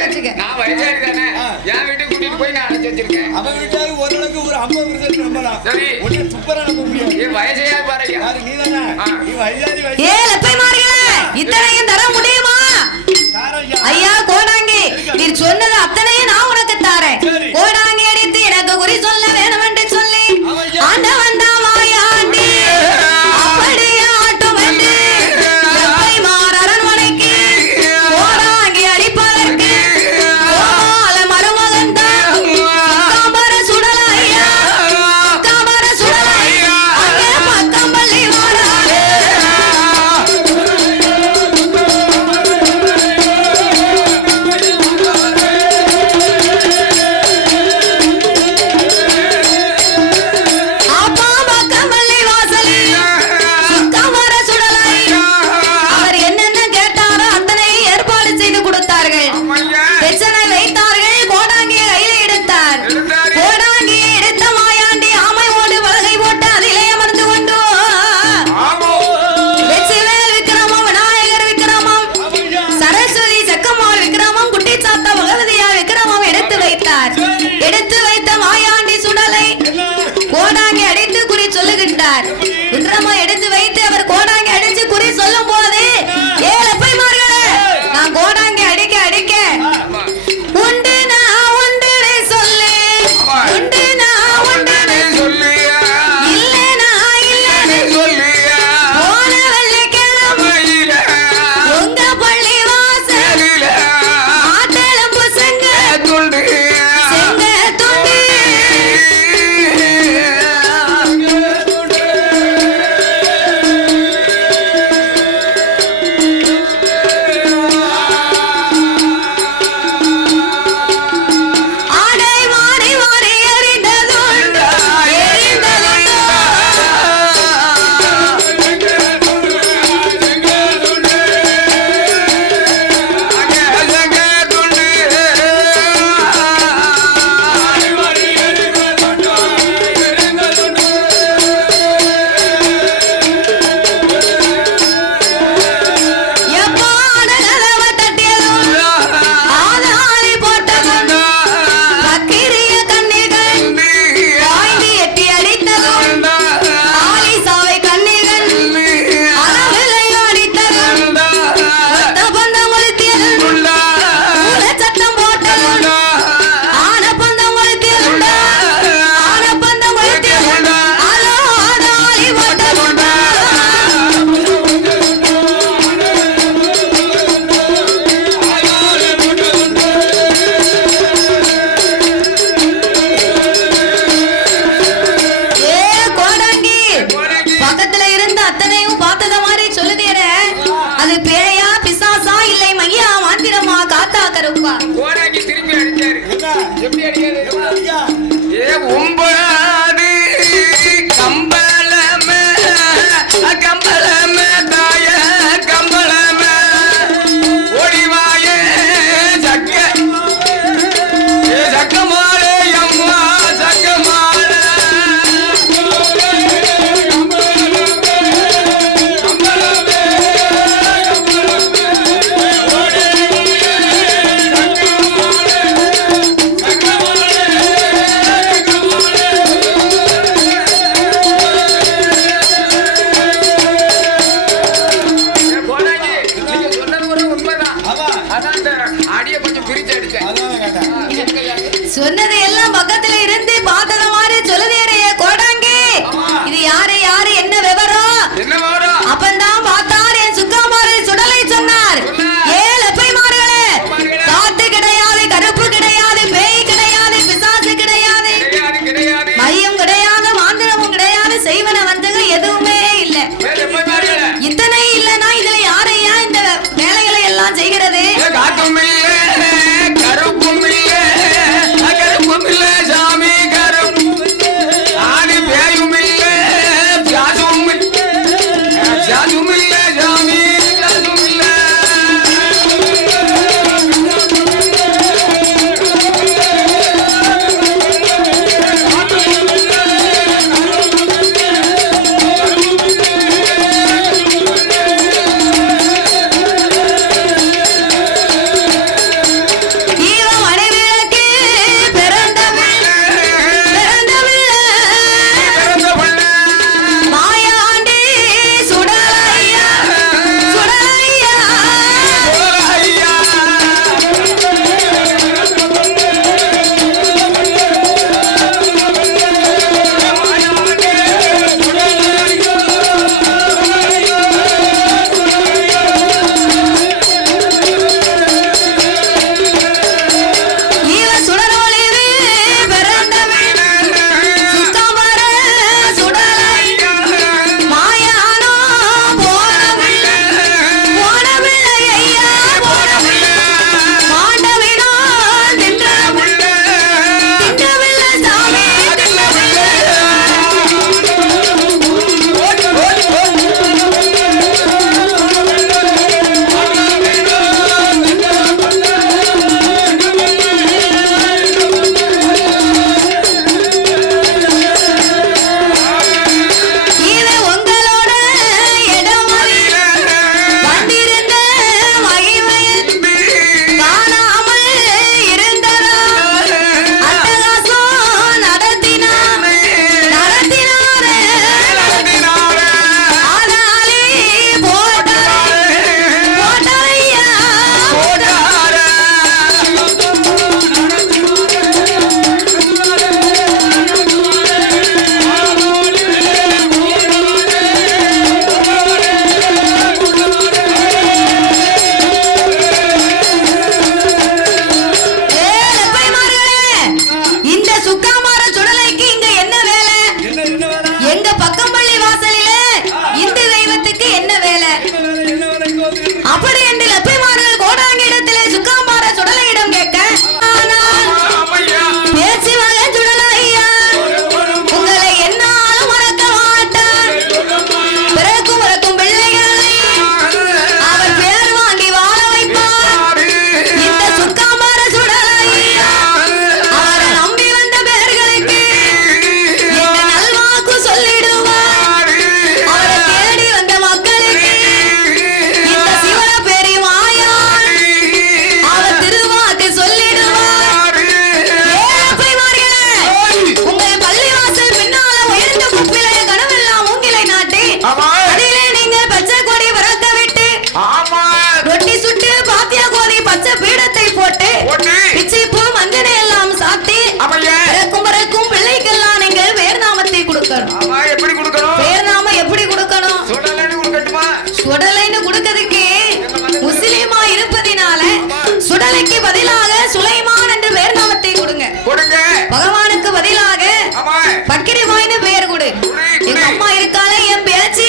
நான் வயசாரி தானே என் வீட்டுக்கு கூட்டிட்டு போய் நான் அழைச்சு வச்சிருக்கேன். அவன் வீட்டாவது ஓரளவுக்கு ஒரு 50% நம்பலாம். சரி ஒண்ணு சூப்பரா நம்ப முடியும். ஏ வயசையா பாருங்க. யாரு நீ தானே? நீ வயசாரி வயசு. ஏ லப்பை மார்களே இத்தனையும் தர முடியுமா? ஐயா கோடாங்கி நீ சொன்னது அத்தனையும் நான் உனக்கு தரேன். கோடாங்கி அடித்து எனக்கு குறி சொல்ல வேணும் என்று சொல்லி ஆண்டவன் தான் மாயாண்டி அப்படியே ஆட்டம் வந்து லப்பை மாற அரண்மனைக்கு கோடாங்கி அடிப்பதற்கு கோபால மருமகன் தான் கம்பர சுடலையா கம்பர சுடலையா அங்கே பக்கம் பள்ளி வாராளே. எடுத்து வைத்த மாயாண்டி சுடலை கோடாங்கி அடித்து குறி சொல்லுகின்றார். ருத்ரமா எடுத்து வைத்து அவர் கோடாங்கி அடிச்சு குறி சொல்லும் போது ஏழப்பை மார்களே நான் கோடாங்கி அடிக்க அடிக்க உண்டு நான் உண்டு சொல்லு உண்டு நான் உண்டு சொல்லு இல்ல நான் இல்ல சொல்லு போன வெள்ளிக்கிழமையில உங்க பள்ளி வாசலில ஆட்டெலும்பு செங்க துண்டு எப்படி அடிக்காது ஏ ஒன்பது கம்பளமே கம்பளமே தாய கம்பளமே ஓடிவாயே சக்க ஏ சக்கமாலே அம்மா சக்கமாலே சொன்னது எல்லாம் பக்கத்துல இருந்து பார்த்தத மாதிரி சொல்லுதேரைய கோடாங்கி இது யாரு யாரு என்ன விவரம் அப்பந்தான் பார்த்தார் என் சுக்காமாரி சுடலை சொன்னார். ஏழு எப்பைமார்களே காத்து கிடையாது கருப்பு கிடையாது பேய் கிடையாது பிசாசு கிடையாது மையம் கிடையாது மாந்திரமும் கிடையாது செய்வன வந்தது எதுவுமே இல்ல. இத்தனை இல்லைன்னா இதுல யாரையா இந்த வேலைகளை எல்லாம் செய்கிறது? கருப்பும் இல்ல சாமி கருப்பு பதிலாக சுலைமான் என்று பெயர் நாமத்தை கொடுங்க. பகவானுக்கு பதிலாக பக்கிரிமாய்னு பெயர் கொடு. எங்க அம்மா இருக்காளே என் பேச்சி,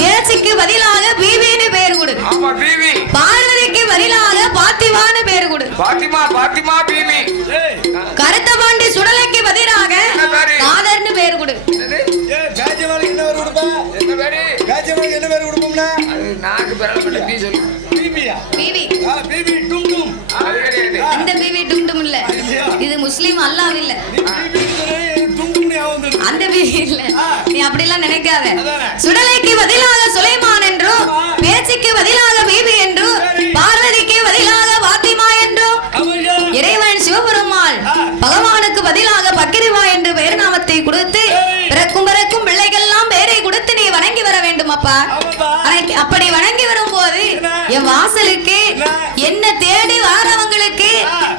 பேச்சிக்கு பதிலாக பீவின்னு பெயர் கொடு. பார்வதிக்கு பதிலாக பாத்திமான்னு பெயர் கொடு. கருத்த பாண்டி சுடலைக்கு பதிலாக காதர்னு பெயர் கொடு. அந்த பீவி டும் இல்ல, இது முஸ்லிம் அல்லாஹ் இல்ல, அந்த பீவி இல்ல, நீ அப்படி எல்லாம் நினைக்காத. சுடலைக்கு பதிலாக சுலைமான் என்றும், பேச்சுக்கு பதிலாக பீவி என்றும், பார்வதிக்கு பதிலாக பாத்திமா என்றும், இறைவன் சிவபெருமாள் பகவானுக்கு பதிலாக பக்கிரிவா என்று பெயர் நாமத்தை கொடுத்து பிறக்கும் பிறக்கும் பிள்ளைகள்லாம் பெயரை கொடுத்து நீ வணங்கி வர வேண்டும் அப்பா. அப்படி வணங்கி வரும் போது என் வாசலுக்கு என்ன தேடி வாரவங்களுக்கு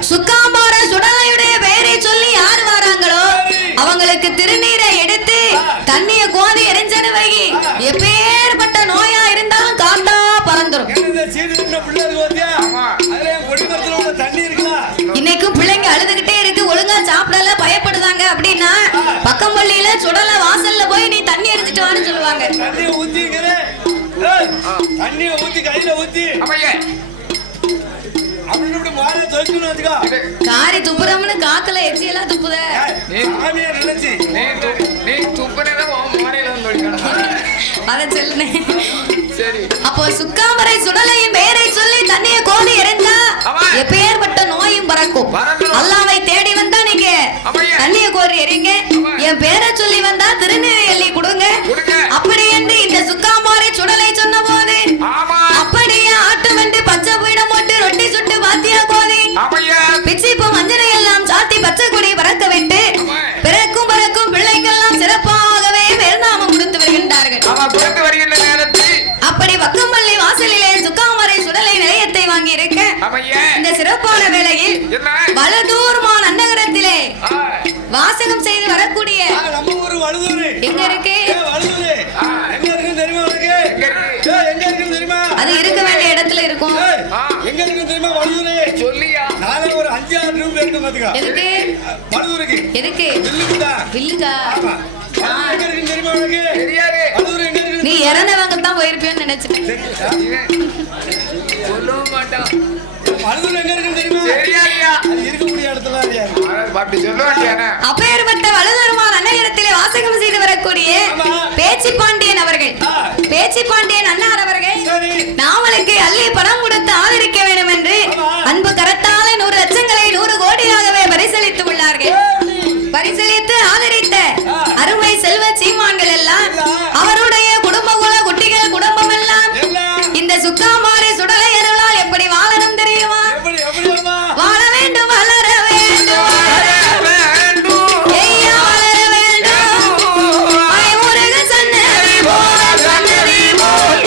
சுக்காம்பார சுடலையுடைய பெயரை சொல்லி யார் வராங்களோ அவங்களுக்கு திருநீரை எடுத்து தண்ணிய கோதி எரிஞ்சனு வை. எப்பேற்பட்ட நோயா இருந்தாலும் காத்தா பறந்துரும். இன்னைக்கும் பிள்ளைங்க அழுதுகிட்டே இருக்கு, ஒழுங்கா சாப்பிடல, பயப்படுதாங்க அப்படின்னா பக்கம் பள்ளியில சுடல வாசல்ல போய் நீ தண்ணி எரிச்சிட்டு வான்னு சொல்லுவாங்க. தண்ணிய ஊத்தி கையில ஊத்தி காரி துப்புறம்னு காக்கல எச்சியெல்லாம் துப்புத. அப்போ சுக்காமரை சுடலையின் பெயரை சொல்லி தண்ணிய கோதி எரிஞ்சா எப்பேற்பட்ட நோயும் பறக்கும். அல்லாவை தேடி வந்தா நீங்க தண்ணிய கோரி எறிங்க, என் பேரை சொல்லி வந்தா திருநீரை எள்ளி கொடுங்க. அப்படி என்று இந்த சுக்காமாரை சுடலை சொன்ன போது அப்படியே ஆட்டு வந்து பச்சை பீடம் போட்டு ரொட்டி சுட்டு பாத்தியா கோதி பிச்சிப்பு மஞ்சளை எல்லாம் சாத்தி பச்சை கொடி பறக்க விட்டு பிறக்கும் பறக்கும் பிள்ளைக்கெல்லாம் சிறப்பாகவே பெருநாமம் கொடுத்து வருகின்றார்கள். அப்படி வக்கம்பள்ளி வாசலிலே சுக்காமரை சுடலை நிலையத்தை வாங்கி இருக்க இந்த சிறப்பான வேளையில் வலதூர்மான் அன்னகரத்திலே வாசகம் செய்து வரக்கூடிய எங்க இருக்கு அது இருக்க வேண்டிய இடத்துல இருக்கும். எங்க இருக்கு தெரியுமா? வலதுரே சொல்லியா? நாளை ஒரு 5-6 ரூபாய் இருக்கு பாத்துக்க. எதுக்கு? வலதுருக்கு. எதுக்கு? வில்லுடா. வில்லுடா. ஆமா. எங்க இருக்கு தெரியுமா உனக்கு? தெரியாது. வலதுரு எங்க இருக்கு? நீ இறந்தவங்க தான் போயிருப்பேன்னு நினைச்சேன். சொல்ல மாட்டான். வலதுரு எங்க இருக்கு தெரியுமா? தெரியாதியா? அது இருக்க முடிய இடத்துல இல்லையா? பாப்பி சொல்ல மாட்டியானே. அப்பேர்பட்ட வலதுருமான் அன்னகரத்திலே வாசகம் செய்து வரக்கூடிய பேச்சி பாண்டியன் அவர்கள், பேச்சி பாண்டியன் அண்ணார் அவர்கள் நாவலுக்கு அள்ளி பணம் கொடுத்து ஆதரிக்க வேண்டும் என்று அன்பு கரத்தால 100 லட்சங்களை 100 கோடியாகவே பரிசளித்து உள்ளார்கள். பரிசளித்து ஆதரித்த அருமை செல்வ சீமான்கள் எல்லாம் அவருடைய குடும்ப குல குட்டிகள் குடும்பம் எல்லாம் இந்த சுக்காமாரி சுடலை அருளால் எப்படி வாழணும் தெரியுமா? வாழ வேண்டும், வளர வேண்டும், ஐயா வளர வேண்டும், முருக சன்னதி போல் சன்னதி போல்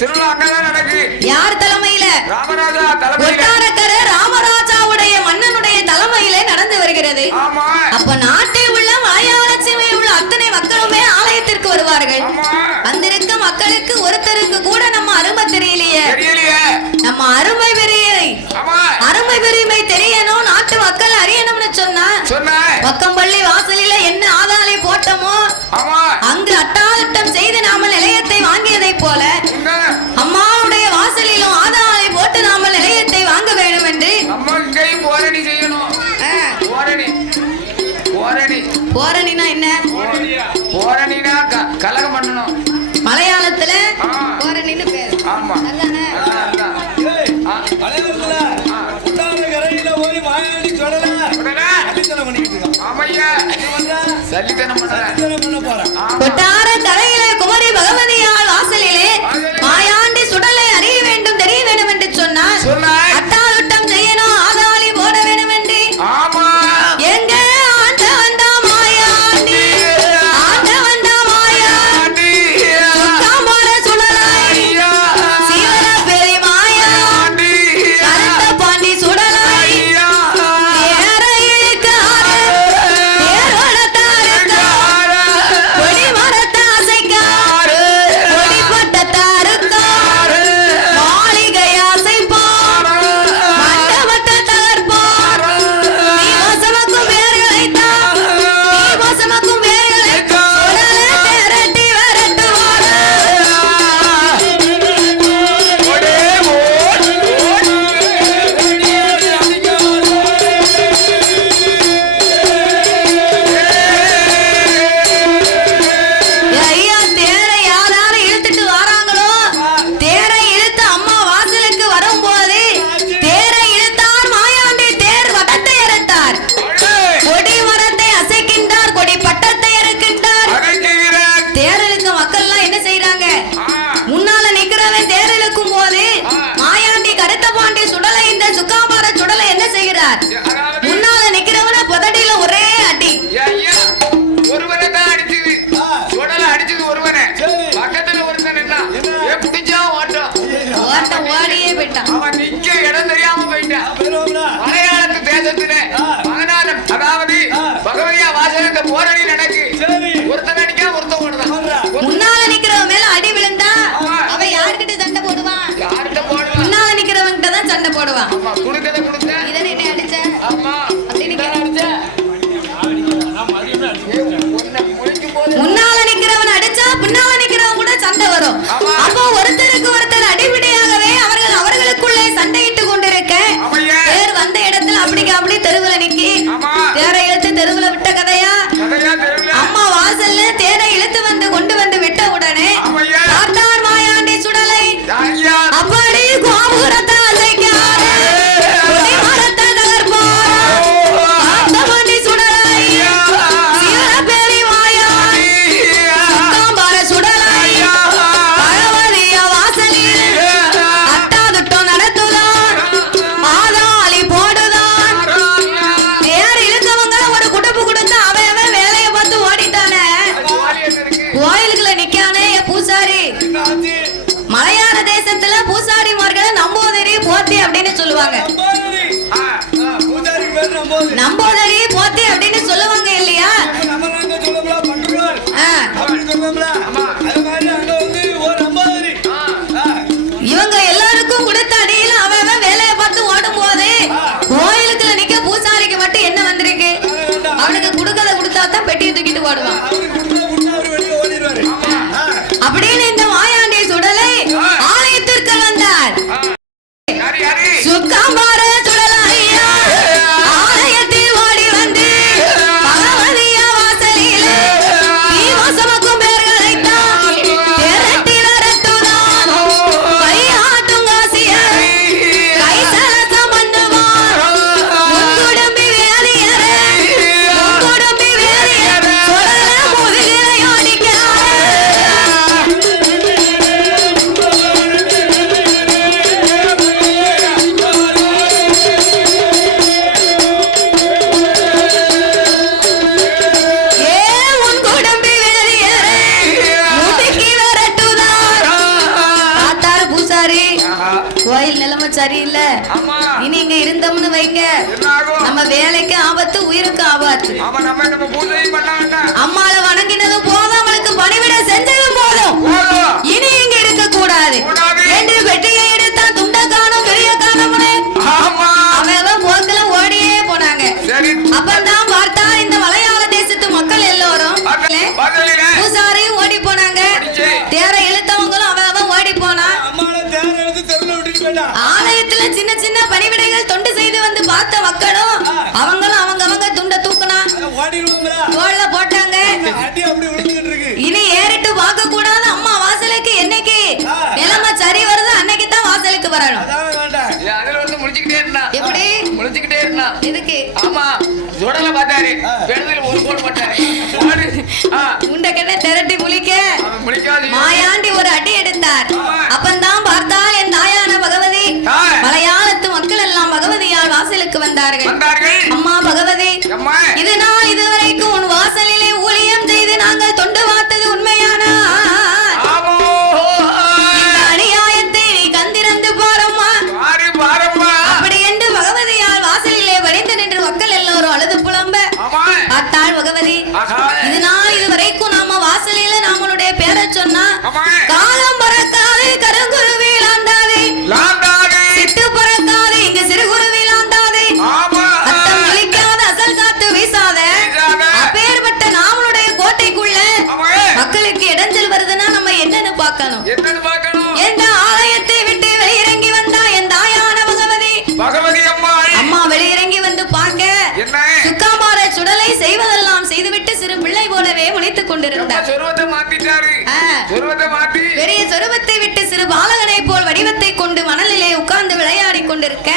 திருவிழா அங்கதான் நடக்கு. யார் தலைமையில? ராமராஜா தலைமையில. கொட்டாரக்கர ராமராஜாவுடைய மன்னனுடைய தலைமையிலே நடந்து வருகிறது. ஆமா. அப்ப நாட்டில் உள்ள மலையாளட்சுமி உள்ள அத்தனை மக்களுமே ஆலயத்திற்கு வருவார்கள். வந்திருக்க மக்களுக்கு ஒருத்தருக்கு கூட நம்ம அருமை தெரியலையே. நம்ம அருமை பெருமை தெரியணும், நாட்டு மக்கள் அறியணும்னு சொன்னா பக்கம்பள்ளி வாசலில என்ன ஆதாளி போட்டோமோ அங்கு அட்டாளட்டம் செய்து நாம நிலையத்தை வாங்கியதை போல அம்மாவுடைய வாசலிலும் ஆதாளி போட்டு நாம நிலையத்தை வாங்க வேண்டும் என்று போரணினா என்ன? போரணினா கலகம் பண்ணணும். மலையாளத்துல போரணின்னு பேரு. ஆமா. கொட்டார கரையில குமரி பகவதியால் வாசலிலே மாயாண்டி சுடலை அறிய வேண்டும் தெரிய வேண்டும் என்று சொன்னார். அட்டாளட்டம் செய்யணும், ஆதாளி போட வேண்டும் என்று. எங்க ஆண்ட வந்தா மாயாண்டி, ஆண்ட வந்தா மாயாண்டி, சுத்தமான சுடலை சீவர பெரிய மாயாண்டி, கருத்த பாண்டி சுடலை தேர இழுக்காரு, தேரோடத்தாருக்காரு, கொடி மரத்தை அசைக்காரு, கொடி பட்டத்தாருக்காரு, மாளிகை அசைப்பார், மண்டபத்தை தகர்ப்பார், தீபசமக்கும் பேர்களைத்தான், தீபசமக்கும் பேர்களைத்தான், சுடலை திரட்டி விரட்டுவார். ஐயா, தேரை யாராரு இழுத்துட்டு வராங்களோ, தேரை இழுத்து அம்மா வாசலுக்கு வரும்போது தேரை இழுத்தார் மாயாண்டி, தேர் வட்டத்தை இறட்டார், கொடி மரத்தை அசைக்கின்றார், கொடி பட்டத்தை இறக்கின்றார். தேரலுக்கு மக்கள் எல்லாம் என்ன செய்யறாங்க? முன்னால நிக்கிறவன் தேர் இழுக்கும் போது மாயாண்டி கருத்த பாண்டி சுடலை இந்த சுக்காமார சுடலை என்ன செய்கிறார்? முன்னால நிக்கிறவன புதடியில ஒரே அடி. ஒருவனை தான் அடிச்சது, சுடலை அடிச்சது ஒருவனை. பக்கத்துல ஒருத்தன் பிடிச்சா ஓட்டம் ஓடியே போயிட்டான். அவன் நிக்க இடம் தெரியாம போயிட்டான். மலையாளத்து தேசத்துல மகனாரன் அதாவது பகவதியா வாசலுக்கு போராடி நடக்கு. ஒருத்தன் அடிக்கா ஒருத்தன் ஓடுதான். முன்னால நிக்கிறவன் மேல அடி விழுந்தா அவன் யாருக்கிட்ட சண்டை போடுவான்? யார்கிட்ட போடுவான்? முன்னால நிக்கிறவன்கிட்ட தான் சண்டை போடுவான். குடுக்கத கொடுத்த இதனை என்ன அடிச்ச? ஆமா அடிச்ச. முன்னால நிக்கிறவன் அடிச்சா பின்னால நிக்கிறவன் கூட சண்டை வரும். அப்போ ஒருத்தருக்கு ஒருத்தர் அடிப்படையாகவே அவர்களுக்குள்ளே சண்டையிட்டு கொண்டிருக்க தேர் வந்த இடத்துல அப்படி தெருவுல நிக்கி தேரை இழுத்து தெருவுல விட்ட கதையா? அம்மா வாசல்ல தேரை இழுத்து வந்து கொண்டு வந்து விட்ட உடனே பார்த்தார் மாயாண்டி சுடலை. அப்படி கோபுரத்தை அசைக்காரு, கொடி மரத்தை தகர்ப்பாரு, ஆத்தமணி சுடலை சிவபெரி மாயாண்டி, சுக்காம்பார சுடலை பகவதிய வாசலில் அட்டாதுட்டம் நடத்துதான், ஆதாளி போடுதான். தேர் இழுக்கவங்க ஒரு குடுப்பு கொடுத்து அவன் வேலைய பார்த்து ஓடிட்டானே. கோயிலுக்குள்ள நிக்கானே பூசாரி. மலையாள தேசத்துல பூசாரிமார்களை நம்போதரி போத்தி அப்படின்னு சொல்லுவாங்க. நம்போதரி போத்தி அப்படின்னு சொல்லுவாங்க இல்லையா? இவங்க எல்லாருக்கும் கொடுத்த அடியில அவன் வேலையை பார்த்து ஓடும் போது கோயிலுக்குள்ள நிக்க பூசாரிக்கு மட்டும் என்ன வந்திருக்கு? அவனுக்கு கொடுக்கறத கொடுத்தா தான் பெட்டியை தூக்கிட்டு ஓடுவான். அப்படின்னு இந்த மாயாண்டி சுடலை ஆலயத்திற்கு வந்தார். சுக்காம்பார சுடலையா ஆலயத்தில் ஓடி வந்து பகவதியா வாசலிலே தீபசமக்கும் பேர்களைத்தான் சரியில்லை. இனி இங்க இருந்தோம்னு வைங்க, நம்ம வேலைக்கு ஆபத்து, உயிருக்கு ஆபத்து. அம்மாள வணங்கினது போதும், அவளுக்கு பணிவிட செஞ்சது போதும். இனி இங்க இருக்க கூடாது என்று வெற்றியை எடுத்தான். துண்ட காணும் பெரிய காணமுனே அவன் போக்குல ஓடியே போனாங்க. அப்பதான் பார்த்தா இந்த மலையாள தேசத்து மக்கள் எல்லோரும் பூசாரியும் ஓடி போனாங்க. தேர இழுத்தவங்களும் அவன் ஓடி போனா. ஆலயத்துல சின்ன சின்ன பணிவிடைகள் தொண்டு செய்து வந்து பார்த்த மக்களும் அவங்களும் அவங்க துண்ட தூக்குனா தோல்ல போட்டாங்க. இனி ஏறிட்டு பார்க்க கூடாது. அம்மா வாசலுக்கு என்னைக்கு நிலைமை சரி வருது அன்னைக்கு தான் வாசலுக்கு வரணும். எப்படி முடிச்சுக்கிட்டே இருந்தா எதுக்கு? ஆமா, ஜோடல பார்த்தாரு, பெருதில் ஒரு கோல் போட்டாரு. உண்ட கிட்ட திரட்டி முழிக்க மாயாண்டி ஒரு அடி எடுத்தார். அப்பந்தான் பார்த்தால் என் தாயான பகவதி. மலையாளத்து மக்கள் எல்லாம் பகவதியால் வாசலுக்கு வந்தார்கள். அம்மா பகவதி, இது நான் இதுவரைக்கும் உன் வாசலிலே ஊழியம் செய்து நாங்கள் தொண்டு பார்த்தது உண்மையான அநியாயத்தை நீ கந்திரந்து பாரம்மா. அப்படி என்று பகவதியால் வாசலிலே வடிந்து நின்று மக்கள் எல்லோரும் அழுது புலம்ப பார்த்தாள் பகவதி. இது நான் இதுவரைக்கும் நாம வாசலில நம்மளுடைய பேரை சொன்னா காலம் பறக்காது, கருங்குருவி லாந்தாதே, சிட்டு பறக்காது, இங்க சிறுகுருவி லாந்தாதே, அத்தம் விழிக்காத அசல் காத்து வீசாத. அப்பேற்பட்ட நாமளுடைய கோட்டைக்குள்ள மக்களுக்கு இடைஞ்சல் வருதுன்னா நம்ம என்னன்னு பார்க்கணும். எந்த ஆலயத்தை விட்டு வெளியிறங்கி வந்தா என் தாயான பகவதி அம்மா வெளியிறங்கி வந்து பார்க்க சுக்காமார சுடலை செய்வதெல்லாம் செய்துவிட்டு சிறு பிள்ளை போலவே முளைத்துக் கொண்டிருந்தார். பெரிய சொருபத்தை விட்டு சிறு பாலகனை போல் வடிவத்தை கொண்டு மணலிலே உட்கார்ந்து விளையாடி கொண்டிருக்க.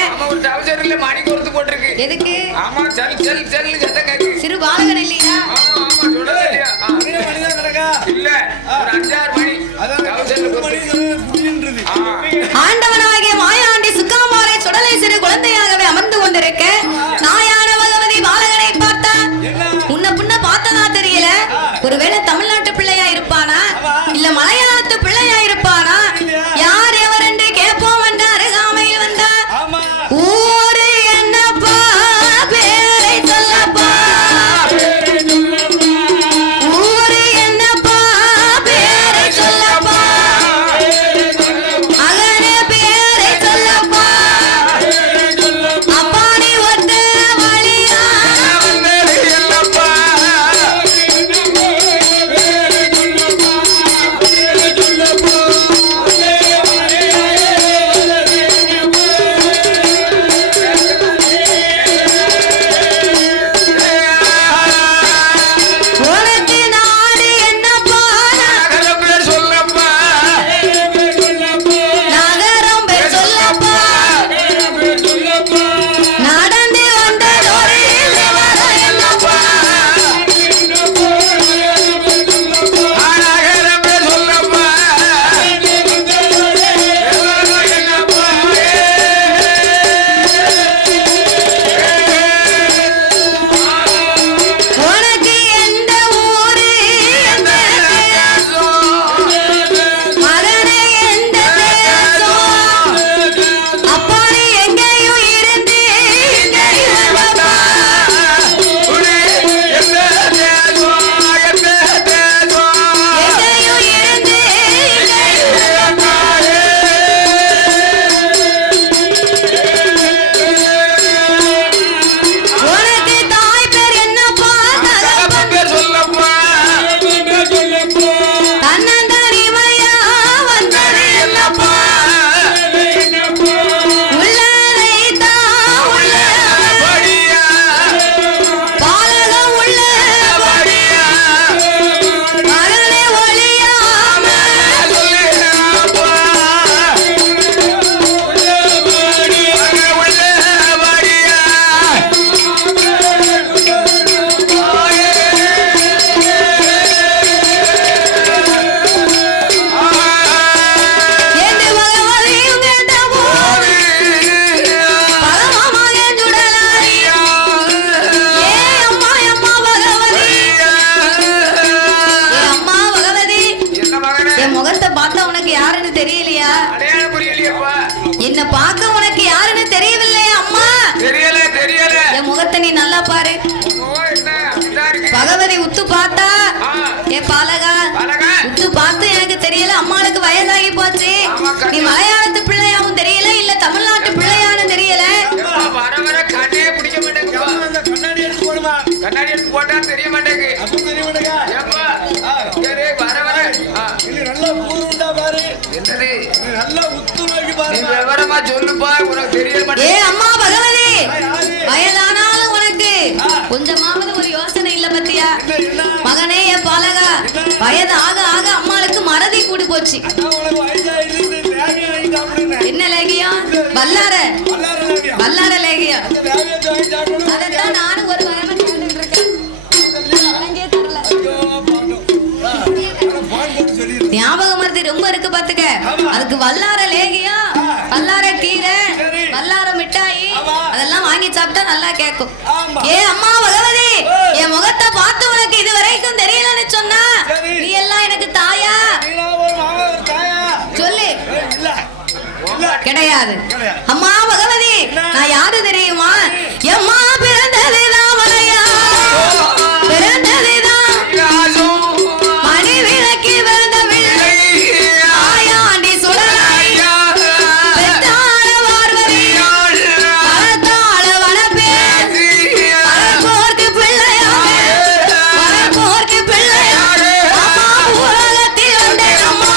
எதுக்கு? சிறு பாலகன் இல்லையா? ஆண்டவனாகிய மாயாண்டி சுக்காமாரை சுடலை சிறு குழந்தையாகவே அமர்ந்து கொண்டிருக்க நாயான பகவதி பாலகனை பார்த்தா உன்ன புண்ண பார்த்ததா தெரியல. ஒருவேளை தமிழ்நாட்டு பிள்ளையா இருப்பானா இல்ல மலையாளத்து பிள்ளையா இருப்பானா? யார் எவர் என்று கேட்போம் என்று அருகாமையில் வந்தா. ஊரு என்னப்பா பேரை சொல்லப்பா, நல்லா பாரு. பகவதி உத்து பார்த்தா ஏ பாலகா உத்து பார்த்து எனக்கு தெரியல அம்மாளுக்கு வயதாகி போச்சு. நீ மலையாளத்து பிள்ளையாவும் தெரியல இல்ல தமிழ்நாட்டு பிள்ளையானு தெரியல. வர வர கண்ணே பிடிக்க மாட்டேங்குது. கண்ணாடி எடுத்து போட்டா தெரிய மாட்டேங்குது. வர வர நல்லா ஊருண்டா பாரு. என்னது நல்லா உத்து நோக்கி பாரு. நீ விவரமா சொல்லுப்பா உனக்கு தெரிய மாட்டேங்குது. ஏ அம்மா பகவதி வயதானாலும் உனக்கு கொஞ்சமாவது ஒரு யோசனை இல்ல பத்தியா? மகனே ஏ பாலகா வயது ஆக ஆக அம்மாளுக்கு மறதி கூடி போச்சு. என்ன லேகியம்? வல்லார வல்லார லேகியம். அதான் நானும் ஒரு வகை கேட்டுட்டு இருக்கேன். ஞாபகம் மருதி ரொம்ப இருக்கு பாத்துக்க. அதுக்கு வல்லார லேகியம், வல்லார கீரை, வல்லார மிட்டாயி அதெல்லாம் வாங்கி சாப்பிட்டா நல்லா கேட்கும். ஏ அம்மா பகவதி என் முகத்தை பார்த்து உனக்கு இது வரைக்கும் தெரியலன்னு சொன்னா நீ எல்லாம் எனக்கு தாயா? சொல்லு. கிடையாது. அம்மா பகவதி நான் யாரு தெரியுமா? எம்மா பிறந்ததுதான் வளையா பிறந்ததுதான் மணி விளக்கி பிறந்த பிள்ளை ஆயாண்டி சுடராய் பெற்றாள பார்வதி வளர்த்தாள வனப்பேர் வளர்ப்போர்க்கு பிள்ளையாக வளர்ப்போர்க்கு பிள்ளையாக அம்மா உலகத்தில் வந்தேன் அம்மா.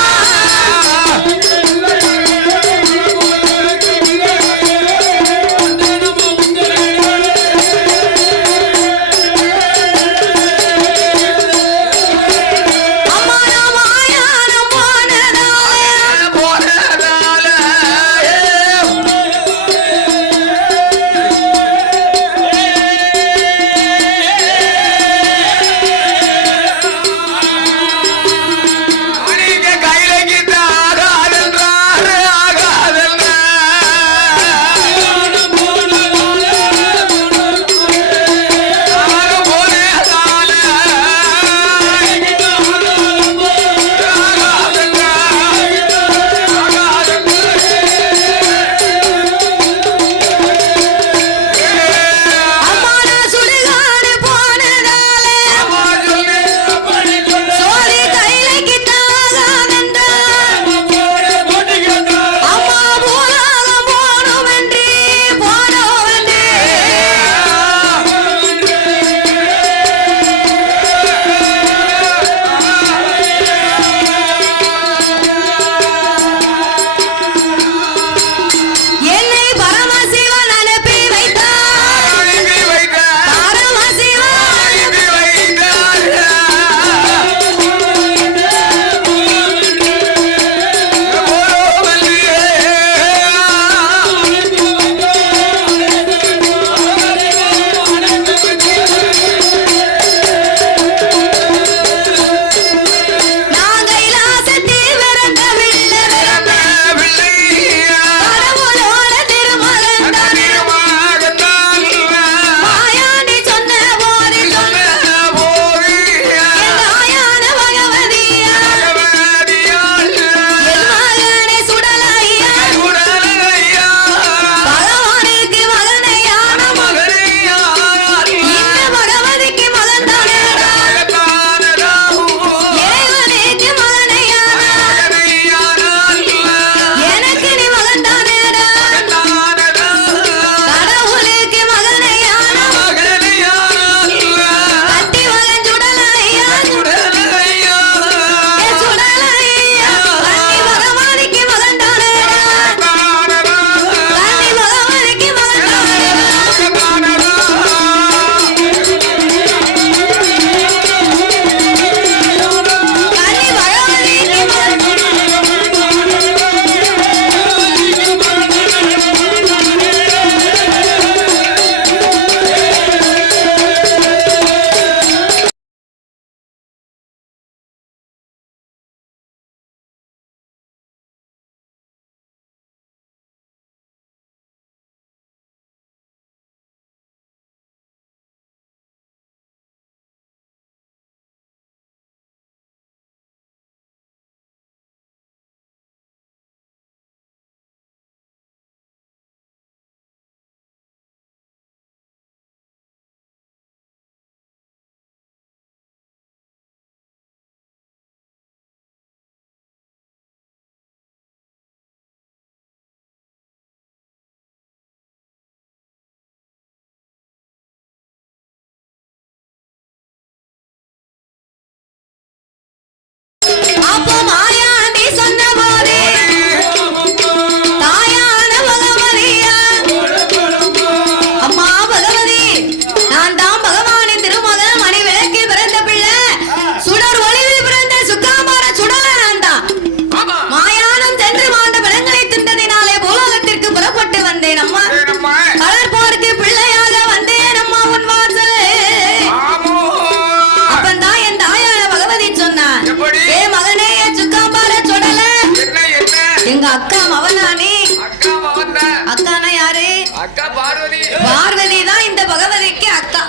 அக்கா பார்வதி. பார்வதி தான் இந்த பகவதிக்கு அக்கா.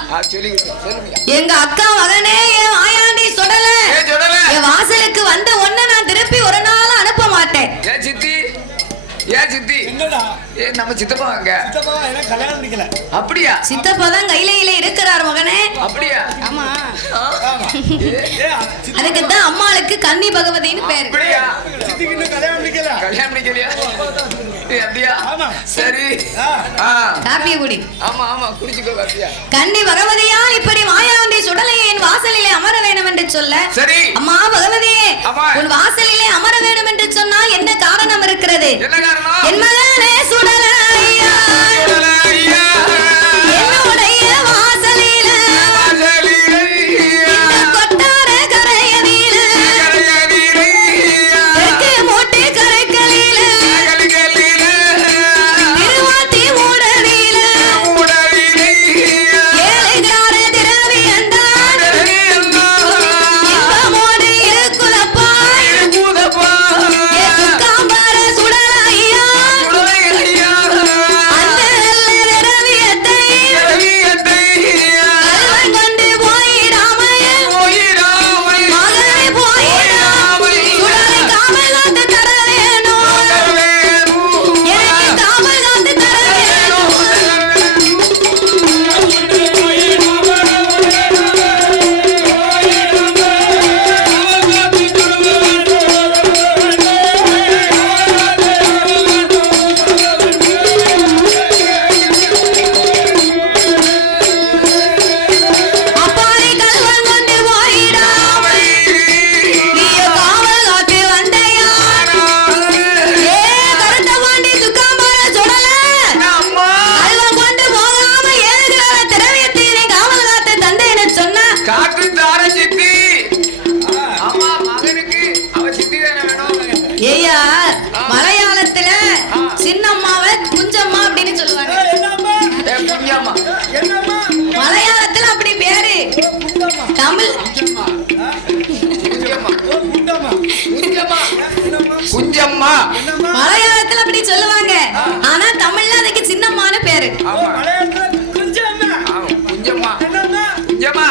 எங்க அக்கா மகனே என் வாயாண்டி சுடல. என் வாசலுக்கு வந்த ஒண்ணு நான் திருப்பி ஒரு நாள் அனுப்ப மாட்டேன். ஏன் சித்தி? ஏன் சித்தி? என்னடா? நம்ம சித்தப்பா அங்க. சித்தப்பா எனக்கு கல்யாணம் முடிக்கல. அப்படியா? சித்தப்பா தான் கையில இருக்கிறார் மகனே. அப்படியா? ஆமா. ஆமா. அதுக்கு தான் அம்மாளுக்கு கன்னி பகவதின்னு பேரு. அப்படியா? சித்திக்கு இன்னும் கல்யாணம் முடிக்கல. கல்யாணம் முடிக்கலையா? அப்படியா? ஆமா. சரி. காப்பிய குடி. ஆமா ஆமா குடிச்சுக்கோ காப்பியா. கன்னி பகவதியா இப்படி மாயாண்டி சுடலை என் வாசலிலே அமர வேண்டும் என்று சொல்ல. சரி. அம்மா பகவதியே உன் வாசலிலே அமர வேண்டும் என்று சொன்னால் என்ன காரணம் இருக்கிறது? என்ன காரணம்? என் மகனே சுடலையா என்னுடைய வாசலில இந்த கொட்டார கரையதில தெற்கு மூட்டு கரைகளில திருவாத்தி ஊடலில ஏழைகார திரவியந்தான் இன்பமோடு இருக்குதப்பா காம்பர சுடலையா அந்த நல்ல திரவியத்தை கல்வன் கொண்டு போயிடாமல் மகனை போயிடாமல் சுடலை காவல் காத்து தர வேணும் எனக்கு காவல் காத்து தர வேணும் அப்பாரி கல்வன் கொண்டு போயிடாமல் நீ காவல் காத்து வந்தையா ஏ கருத்த பாண்டி சுக்காம்பர சுடல கல்வன் கொண்டு போகாம ஏழுகிற திரவியத்தை நீ காவல் காத்து தந்தேன்னு சொன்ன காட்டு தார சித்தி. ஆமா மகனுக்கு அவ சித்தி தானே வேணும். ஏய்யா மலையாளத்துல சின்னம்மாவை குஞ்சம்மா அப்படின்னு சொல்லுவாங்க. என்னம்மா? புண்ணியம்மா. என்னம்மா? மலையாளத்துல அப்படி பேரு. தமிழ் புண்ணியம்மா. ஓ குண்டம்மா. புண்ணியம்மா. என்னம்மா? குஞ்சம்மா. என்னம்மா? மலையாளத்துல அப்படி சொல்லுவாங்க. ஆனா தமிழ்ல அதுக்கு சின்னம்மான்னு பேரு. ஆமா மலையாளத்துல குஞ்சம்மா. ஆமா குஞ்சம்மா. என்னம்மா? குஞ்சம்மா.